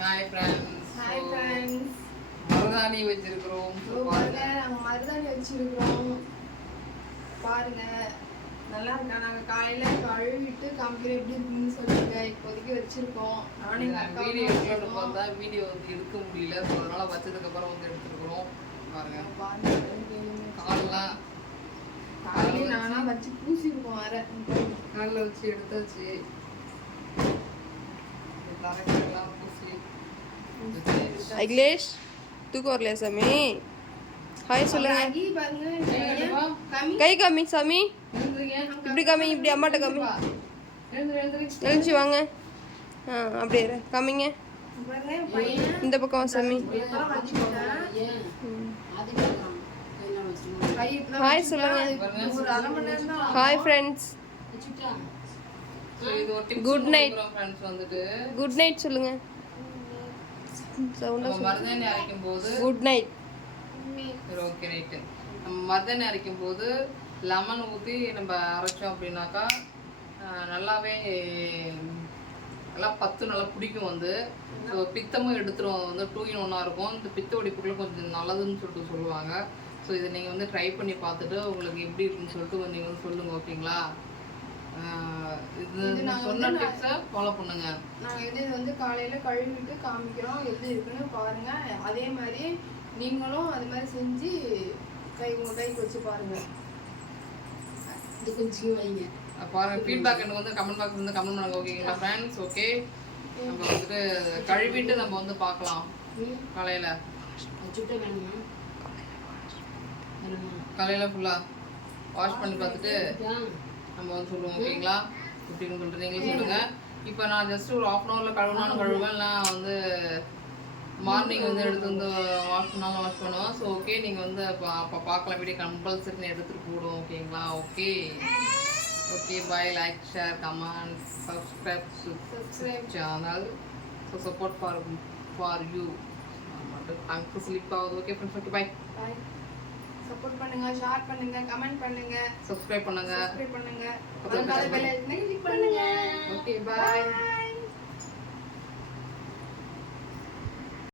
Hi friends. Hi friends. மருதாணி வச்சிருக்கிறோம். நாங்கள் மருதாணி வச்சிருக்கிறோம். பாருங்க நல்லா இருக்கா. நாங்கள் காலையில் கழுவிட்டு காமிக்கிறேன் எப்படி இருக்குன்னு சொல்லுங்க. இப்போதைக்கு வச்சிருக்கோம். நானும் எங்கள் அக்கா வீடியோ எடுக்கணும்னு பார்த்தா வீடியோ வந்து எடுக்க முடியல. ஸோ அதனால் வச்சதுக்கப்புறம் வந்து எடுத்துருக்குறோம். பாருங்க காலெலாம் காலையில் நானாக வச்சு பூசிருக்கோம். வேற காலில் வச்சு எடுத்தாச்சு. தலைக்கெல்லாம் பூசி அகிலேஷ் தூக்கம் வரலையா சாமி? ஹாய் சொல்லுங்க. கை காமி சாமி. இப்படி காமி, இப்படி அம்மாட்ட காமி. எழுச்சி வாங்க. அப்படியே காமிங்க. இந்த பக்கம் சாமி. ஹாய் சொல்லுங்க. Hi friends. Good night. Good night சொல்லுங்க. மருதாணி அரைக்கும் போது குட் நைட். Okay night. நம்ம மருதாணி அரைக்கும் போது லெமன் ஊற்றி நம்ம அரைச்சோம் அப்படின்னாக்கா நல்லாவே நல்லா நல்லா பிடிக்கும் வந்து. ஸோ பித்தமும் எடுத்துரும் வந்து 2 in 1 இருக்கும். இந்த பித்த வெடிப்புக்குள்ள கொஞ்சம் நல்லதுன்னு சொல்லிட்டு சொல்லுவாங்க. ஸோ இதை நீங்கள் வந்து ட்ரை பண்ணி பார்த்துட்டு உங்களுக்கு எப்படி இருக்குன்னு சொல்லிட்டு நீங்கள் வந்து சொல்லுங்கள். ஓகேங்களா? இது சொன்ன டிப்ஸை ஃபாலோ பண்ணுங்க. நாங்கள் இது வந்து காலையில் கழுவிட்டு காமிக்கிறோம் எப்படி இருக்குன்னு பாருங்க. அதே மாதிரி நீங்களும் அது மாதிரி செஞ்சு உங்கள் கைக்கு வச்சு பாருங்க. இது கொஞ்சம் வைங்க பாருங்க. ஃபீட்பேக் எனக்கு வந்து கமெண்ட் பாக்ஸ் வந்து கமெண்ட் பண்ணுங்க. ஓகேங்களா ஃப்ரெண்ட்ஸ்? ஓகே, நம்ம வந்துட்டு கழுவிட்டு நம்ம வந்து பார்க்கலாம். காலையில் ஃபுல்லாக வாஷ் பண்ணி பார்த்துட்டு நம்ம வந்து சொல்லுவோம். ஓகேங்களா? எப்படின்னு சொல்லிட்டு நீங்களும் சொல்லுங்கள். இப்போ நான் ஜஸ்ட் ஒரு 1/2 hour கழுவினாலும் கழுவேன். நான் வந்து மார்னிங் வந்து எடுத்து வந்து வாஷ் பண்ணாலும் வாஷ் பண்ணுவேன். ஸோ ஓகே, நீங்கள் வந்து அப்போ பார்க்கலாம். வீடியோ கம்பல்சரி எடுத்துகிட்டு போடுவோம். ஓகேங்களா? Okay okay, bye. Like, share, comment, subscribe channel. So support for you. அங்கு ஸ்லிப் ஆகுது. Okay friends, okay bye. Support பண்ணுங்க, ஷேர் பண்ணுங்க, கமெண்ட் பண்ணுங்க, சப்ஸ்கிரைப் பண்ணுங்க. மறக்காத பெல் ஐகானை கிளிக் பண்ணுங்க. Okay bye.